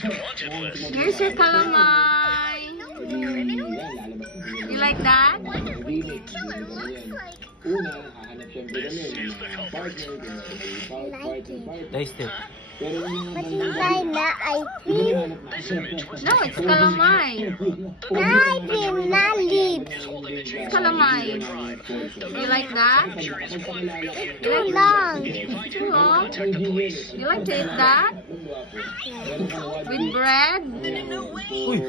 Here's your calamay. You like that? Taste it. But try na ice cream. No, it's calamay. Na ice cream, na lips. It's calamay. You like that? It's too long. Too long? You like to eat that? With bread? Uy!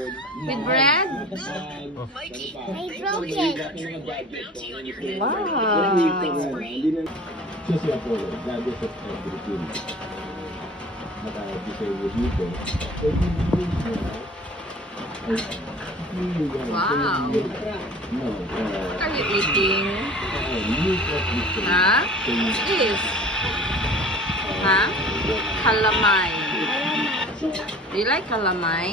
With bread? I broke it. Wow. Wow. What are you eating? Huh? What's this? Huh? Calamay. Do you like calamay?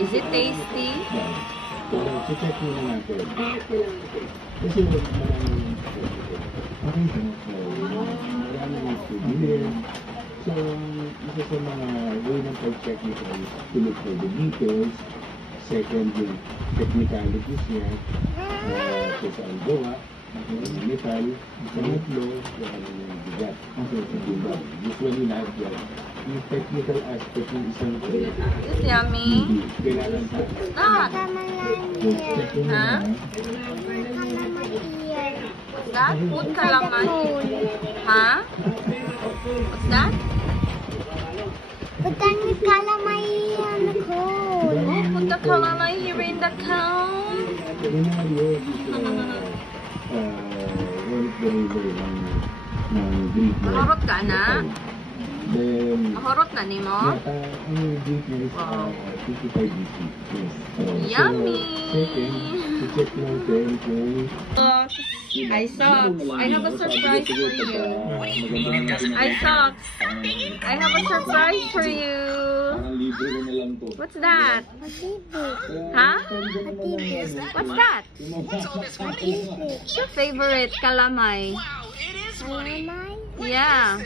Is it tasty? So, isa sa mga way ng pag-check nito is to look for the details. Second, yung technicalities niya. Kung saan gawa, yung metal, sa matlo, yung yung bigat. Usually lahat yan. Yung technical aspect ng isang trade, It's yummy. kailangan sa That. check mo Huh? na. What's that? Food calamay. Huh? What's that? But then the calamay on the cone. Oh, put the calamay here in the cone. Yung mga yun, one of the river ng Greek. Mahorot ka na? Then, Mahorot na ni mo? ang Greek is 55 BC. Yes. Yummy! Second, check natin kung iSocks, I have a surprise for you. iSocks, I have a surprise for you. What's that? Huh? What's that? Your favorite calamay. Calamay? Yeah.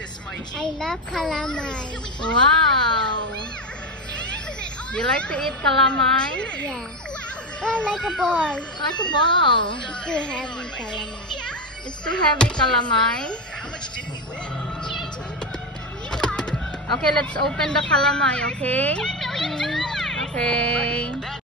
I love calamay. Wow. You like to eat calamay? Yeah. Oh, like a ball. Like a ball. It's too heavy calamay. It's too heavy calamay. Okay, let's open the calamay, okay? Okay.